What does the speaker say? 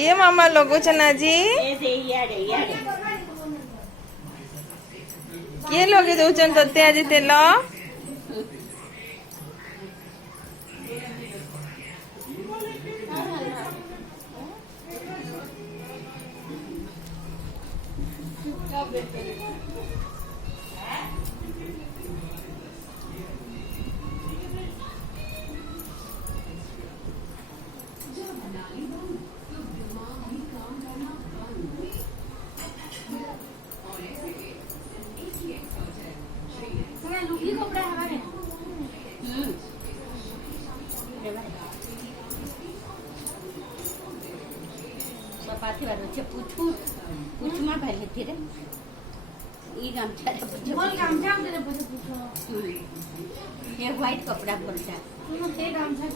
किए मामा लगुछन आजी किए लगे दउछन तोते आजी तेल पाथी वाला छे पूछू पूछमा भाई तेरे ई गामछा रे पूछो बोल गामछा तेरे पूछो ये व्हाइट कपड़ा बोलता है